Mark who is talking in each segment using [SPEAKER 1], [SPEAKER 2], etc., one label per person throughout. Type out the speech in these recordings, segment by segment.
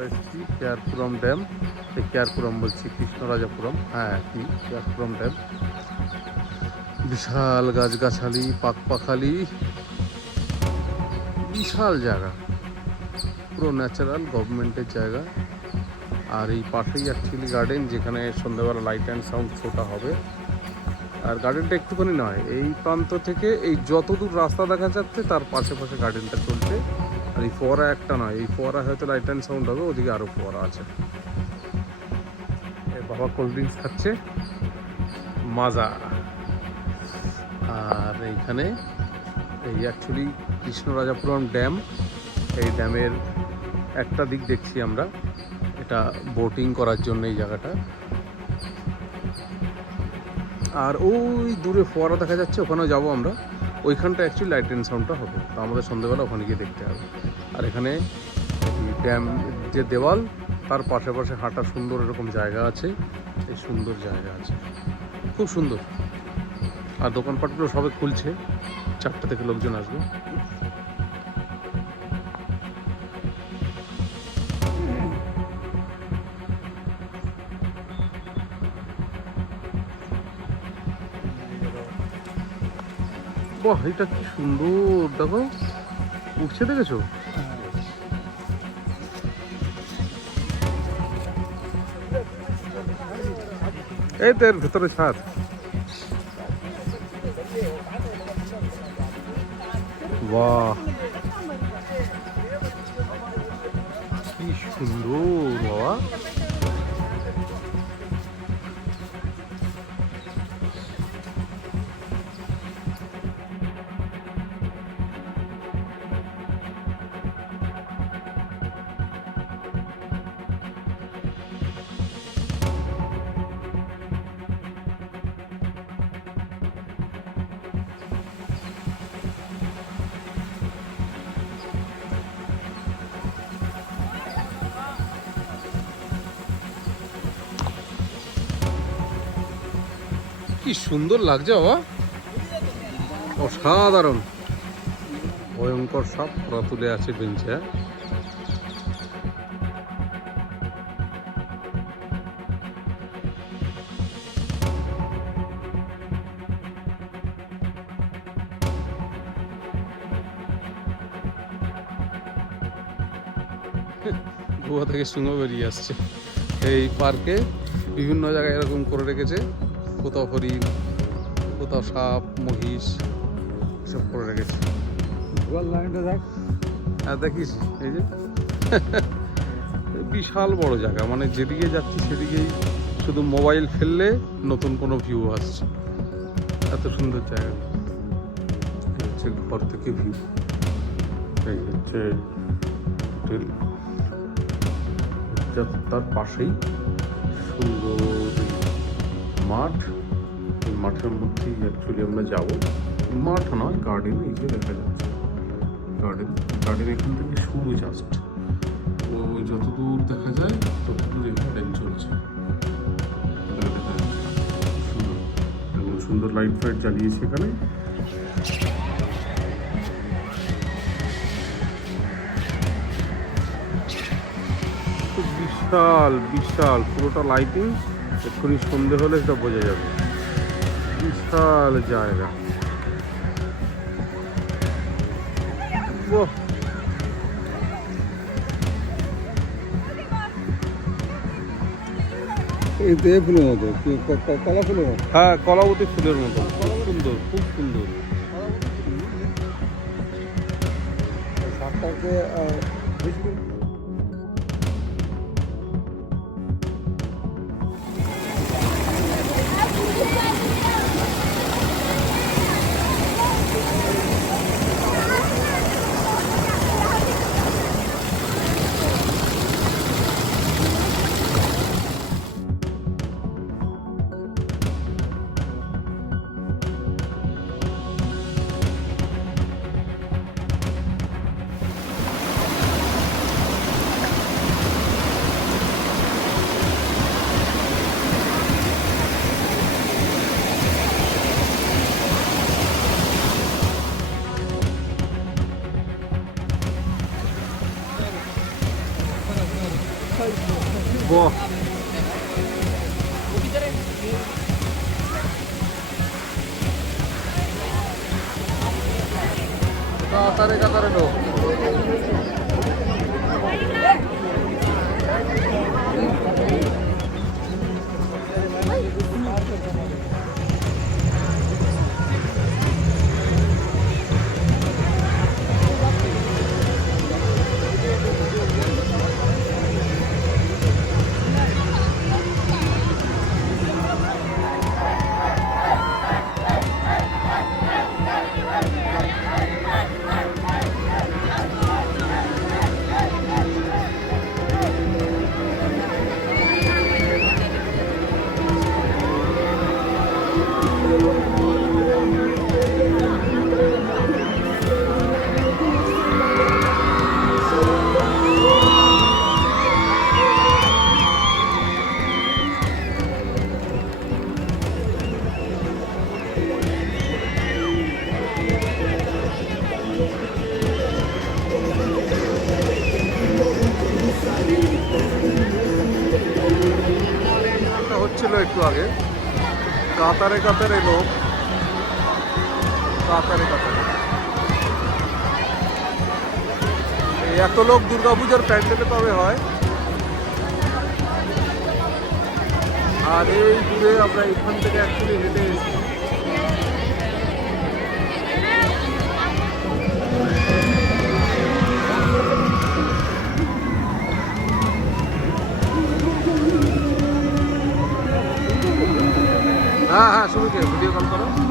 [SPEAKER 1] আমরা এসেছি কেয়ারপুরম ড্যাম। এই কেয়ারপুরম বলছি কৃষ্ণরাজাপুরম। হ্যাঁ কি? কেয়ারপুরম ড্যাম। বিশাল গাছগাছালি, পাকপাখালি। বিশাল জায়গা। পুরো ন্যাচারাল গভর্নমেন্টের জায়গা। আর এই পাশেই অ্যাকচুয়ালি গার্ডেন যেখানে সন্ধ্যাবেলা লাইট অ্যান্ড সাউন্ড শোটা হবে। আর গার্ডেনটা একটুখানি নয়, এই প্রান্ত থেকে এই যতদূর রাস্তা দেখা যাচ্ছে, তার পাশে পাশে গার্ডেনটা চলছে। আর এই ফোয়ারা একটা নয়, এই ফোয়ারা হয়তো লাইট অ্যান্ড সাউন্ড হবে, ওদিকে আরও ফোয়ারা আছে। বাবা কোল্ড ড্রিঙ্কস খাচ্ছে। মাজা। আর এইখানে এই অ্যাকচুয়ালি কৃষ্ণরাজাপুরম ড্যাম এই ড্যামের একটা দিক দেখছি আমরা। এটা বোটিং করার জন্য এই জায়গাটা। আর ওই দূরে ফোয়ারা দেখা যাচ্ছে, ওখানেও যাব আমরা। ওইখানটা অ্যাকচুয়ালি লাইট অ্যান্ড সাউন্ডটা হবে। তো আমাদের সন্ধ্যেবেলা ওখানে গিয়ে দেখতে হবে। আর এখানে ড্যাম যে দেওয়াল, তার পাশে পাশে হাঁটা সুন্দর এরকম জায়গা আছে। এই সুন্দর জায়গা আছে। খুব সুন্দর। আর দোকানপাটগুলো সবে খুলছে। চারটা থেকে লোকজন আসবে। বাহ এটা কি সুন্দর দেখো উঠছে দেখেছ এই তো এর ভেতরে ছাদ বাহ কি সুন্দর বাবা কি সুন্দর লাগছে বাবা। অসাধারণ। ভয়ঙ্কর সব ফোড়া তুলে আছে বেঞ্চে? গোয়া থেকে সিংহ বেরিয়ে আসছে। এই পার্কে বিভিন্ন জায়গায় এরকম করে রেখেছে। কোথাও হরিণ কোথাও সাপ মহিষ সব করে রেখেছে।
[SPEAKER 2] লাইনটা দেখ।
[SPEAKER 1] আর দেখিস এই যে। বিশাল বড় জায়গা মানে যেদিকে যাচ্ছি সেদিকেই শুধু মোবাইল ফেললে নতুন কোনো ভিউ আসছে। এত সুন্দর জায়গা। হচ্ছে ঘর থেকে ভিউ এই হচ্ছে হোটেল তার পাশেই সুন্দর মাঠ। এই মাঠের মধ্যেই অ্যাকচুয়ালি আমরা যাব। মাঠ নয় গার্ডেন এই যে দেখা যাচ্ছে। গার্ডেন গার্ডেন এখান থেকে শুরু জাস্ট ওই যতদূর দেখা যায়, ততদূর এই গার্ডেন চলছে। সুন্দর। লাইট ফাইট জ্বালিয়েছে এখানে। বিশাল বিশাল, পুরোটা লাইটিং এক্ষুনি সন্ধে হলে সেটা বোঝা যাবে। বিশাল জায়গা। বাহ
[SPEAKER 2] ফুলের মতো কলা ফুলের মতো?
[SPEAKER 1] হ্যাঁ কলাবতী ফুলের মতো। খুব সুন্দর খুব সুন্দর।
[SPEAKER 2] সাতটাকে
[SPEAKER 1] কাতারে কাতারে লোক হচ্ছিল একটু আগে। কাতারে কাতারে লোক। কাতারে কাতারে। এত লোক দুর্গাপূজার প্যান্ডেলে তবে হয়। আর এই দূরে আমরা এখান থেকে অ্যাকচুয়ালি হেঁটে এসেছি। হ্যাঁ হ্যাঁ শুরুকে ভিডিও কল করো করো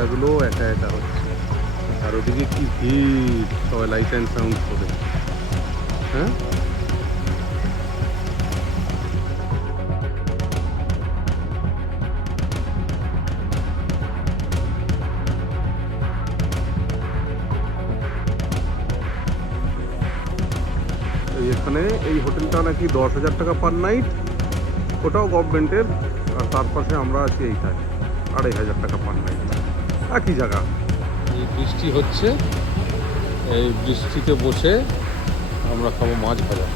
[SPEAKER 1] ফোয়ারাগুলো একা একা হচ্ছে। আর ওদিকে কি ভিড়, সবাই লাইট অ্যান্ড সাউন্ড করে। হ্যাঁ? এখানে এই হোটেলটা নাকি দশ হাজার টাকা পার নাইট ওটাও গভর্নমেন্টের আর তার পাশে আমরা আছি এইখানে, আড়াই হাজার টাকা পার নাইট একই জায়গা। এই বৃষ্টি হচ্ছে, এই বৃষ্টিতে বসে আমরা খাব মাছ ভাজা।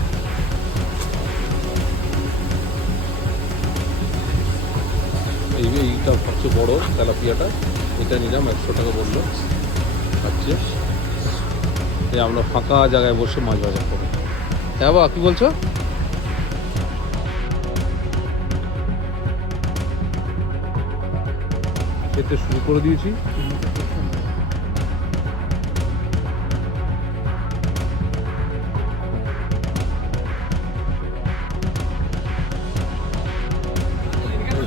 [SPEAKER 1] এই এইটা সবচেয়ে বড় তেলাপিয়াটা, এটা নিলাম, একশো টাকা বলল। খাচ্ছে। আমরা ফাঁকা জায়গায় বসে মাছ ভাজা করব হ্যাঁ বা কি বলছো? খেতে শুরু করে দিয়েছি।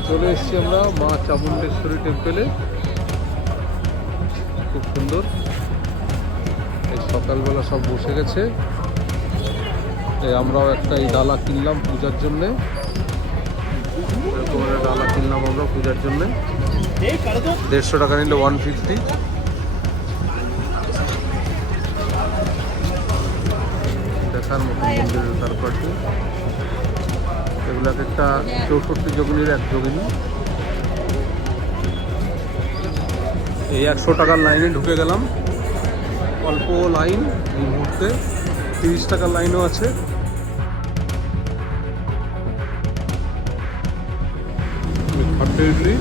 [SPEAKER 1] চলে এসেছি আমরা মা চামুণ্ডেশ্বরী টেম্পেলে খুব সুন্দর। এই সকালবেলা সব বসে গেছে। আমরাও একটা এই ডালা কিনলাম পূজার জন্যে। ডালা কিনলাম আমরা পূজার জন্যে। দেড়শো টাকা নিলে ওয়ান ফিফটি দেখার মতো মন্দিরের তারপরটি এগুলো এক একটা চৌষট্টি যোগিনীর এক যোগিনী। এই একশো টাকার লাইনে ঢুকে গেলাম। অল্প লাইন এই মুহূর্তে। তিরিশ টাকার লাইনও আছে। ইডলি